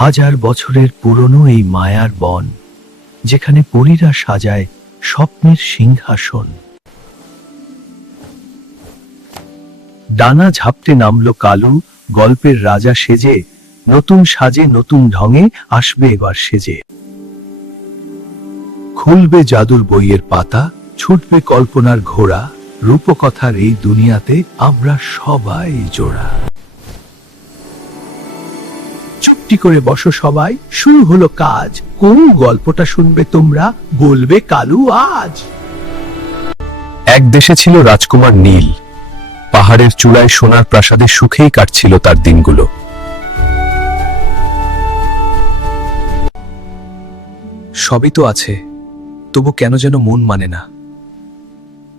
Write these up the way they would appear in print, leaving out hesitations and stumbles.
হাজার বছরের পুরনো এই মায়ার বন, যেখানে পরীরা সাজায় স্বপ্নের সিংহাসন। ডানা ঝাপটে নামলো কালু, গল্পের রাজা সেজে, নতুন সাজে নতুন ঢঙে আসবে এবার সেজে। খুলবে জাদুর বইয়ের পাতা, ছুটবে কল্পনার ঘোড়া, রূপকথার এই দুনিয়াতে আমরা সবাই জোড়া। চুপটি করে বসো সবাই, শুরু হলো কাজ। কোন গল্পটা শুনবে তোমরা, বলবে কালু আজ। এক দেশে ছিল রাজকুমার নীল। পাহাড়ের চূড়ায় সোনার প্রাসাদে সুখেই কাটছিল তার দিনগুলো। সবই তো আছে, তবু কেন যেন মন মানে না।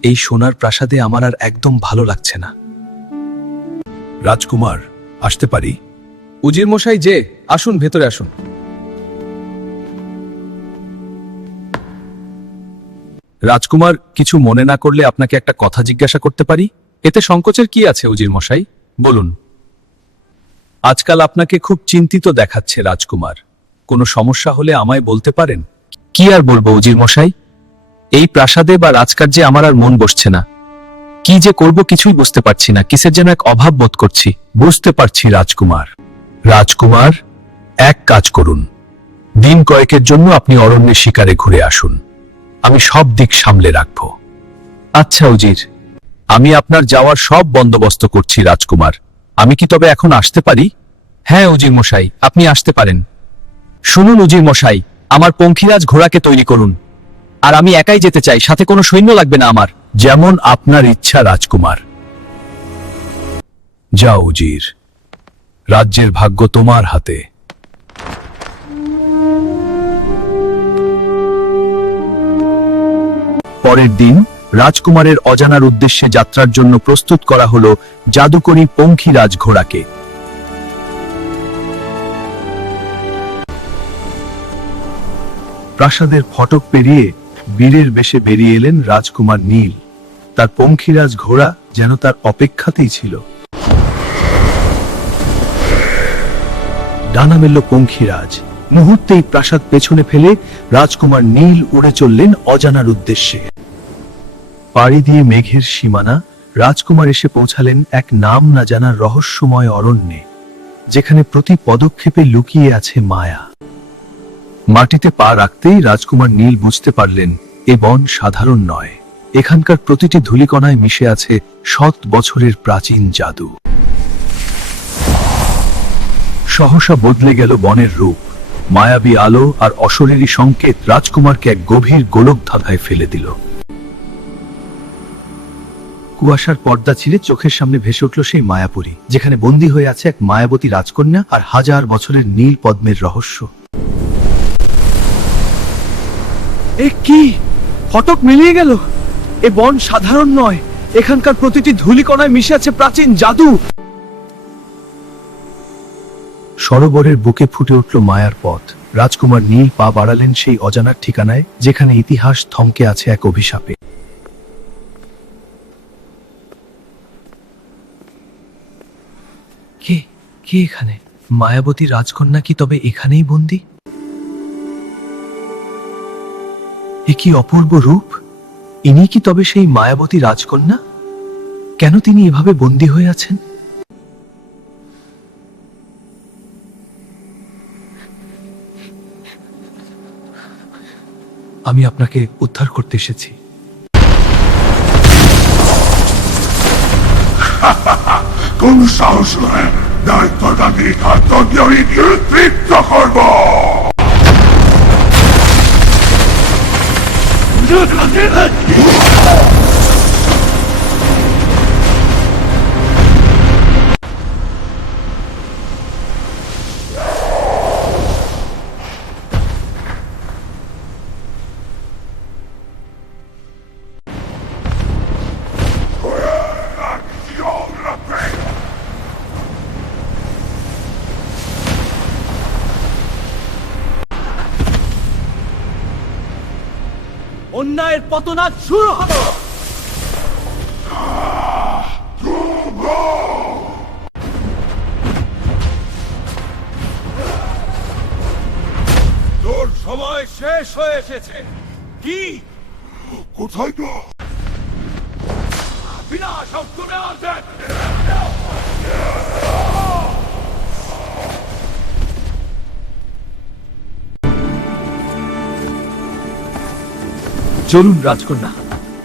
এই সোনার প্রাসাদে আমার আর একদম ভালো লাগছে না। রাজকুমার, আসতে পারি? উজির মশাই যে, আসুন, ভেতরে আসুন। রাজকুমার, কিছু মনে না করলে আপনাকে একটা কথা জিজ্ঞাসা করতে পারি? এতে সংকোচের কি আছে উজির মশাই, বলুন। আজকাল আপনাকে খুব চিন্তিত দেখাচ্ছে রাজকুমার। কোনো সমস্যা হলে আমায় বলতে পারেন। কি আর বলবো উজির মশাই, এই প্রাসাদে বা রাজকার্যে আমার আর মন বসছে না। কি যে করব কিছুই বুঝতে পারছি না, কিসের যেন এক অভাব বোধ করছি। বুঝতে পারছি রাজকুমার। রাজকুমার, এক কাজ করুন, দিন কয়েকের জন্য আপনি অরণ্যে শিকারে ঘুরে আসুন। আমি সব দিক সামলে রাখব। আচ্ছা উজির। আমি আপনার যাওয়ার সব বন্দোবস্ত করছি রাজকুমার। আমি কি তবে এখন আসতে পারি? হ্যাঁ উজির মশাই, আপনি আসতে পারেন। শুনুন উজির মশাই, আমার পঙ্খিরাজ ঘোড়াকে তৈরি করুন। আর আমি একাই যেতে চাই, সাথে কোনো সৈন্য লাগবে না আমার। যেমন আপনার ইচ্ছা রাজকুমার। যাও উজির, রাজ্যের ভাগ্য তোমার হাতে। পরের দিন রাজকুমারের অজানার উদ্দেশ্যে যাত্রার জন্য প্রস্তুত করা হলো জাদুকরী পঙ্খিরাজ ঘোড়াকে। প্রাসাদের ফটক পেরিয়ে বীরের বেশে বেরিয়ে এলেন রাজকুমার নীল। তার পঙ্খিরাজ ঘোড়া যেন তার অপেক্ষাতেই ছিল। ডানা মেলল পঙ্খিরাজ। মুহূর্তেই প্রাসাদ পেছনে ফেলে রাজকুমার নীল উড়ে চললেন অজানার উদ্দেশ্যে। পাড়ি দিয়ে মেঘের সীমানা রাজকুমার এসে পৌঁছালেন এক নাম না জানার রহস্যময় অরণ্যে, যেখানে প্রতি পদক্ষেপে লুকিয়ে আছে মায়া। মাটিতে পা রাখতেই রাজকুমার নীল বুঝতে পারলেন এ বন সাধারণ নয়। এখানকার প্রতিটি ধূলিকণায় মিশে আছে শত বছরের প্রাচীন জাদু। সহসা বদলে গেল বনের রূপ। মায়াবী আলো আর অশরীরী সংকেত রাজকুমারকে এক গভীর গোলকধাঁধায় ফেলে দিল। কুয়াশার পর্দা ছিঁড়ে চোখের সামনে ভেসে উঠল সেই মায়াপুরী, যেখানে বন্দী হয়ে আছে এক মায়াবতী রাজকন্যা আর হাজার বছরের নীল পদ্মের রহস্য। এ কি, ফটক মিলিয়ে গেল! এ বন সাধারণ নয়, এখানকার প্রতিটি ধূলিকণায় মিশে আছে প্রাচীন জাদু। সরোবরের বুকে ফুটে উঠল মায়ার পথ। রাজকুমার নীল পা বাড়ালেন সেই অজানার ঠিকানায়, যেখানে ইতিহাস থমকে আছে এক অভিশাপে। কে কে এখানে? মায়াবতী রাজকন্যা কি তবে এখানেই বন্দী? এ কি অপূর্ব রূপ! ইনি কি তবে সেই মায়াবতী রাজকন্যা? কেন তিনি এভাবে বন্দী হয়ে আছেন? আমি আপনাকে উদ্ধার করতে এসেছি। কোন সাহস নয়, দায়িত্বটাকে তৃপ্ত করব। অন্যায়ের পতনাদ শুরু হলো। সময় শেষ হয়ে এসেছে। কি কোথায় গো? বিনাশ অন্তরে আসেন। চলুন রাজকন্যা,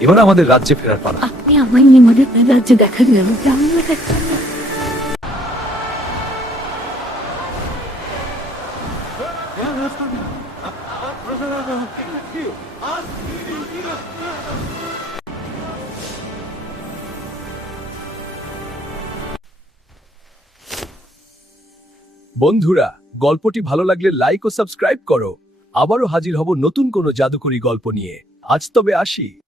এবার আমাদের রাজ্যে ফেরার পালা। আপনি আমার নিমনে রাজ্য দেখা গেল আমরা দেখলাম না। বন্ধুরা, গল্পটি ভালো লাগলে লাইক ও সাবস্ক্রাইব করো। আবারও হাজির হব নতুন কোনো জাদুকরি গল্প নিয়ে। আজ তবে আসি।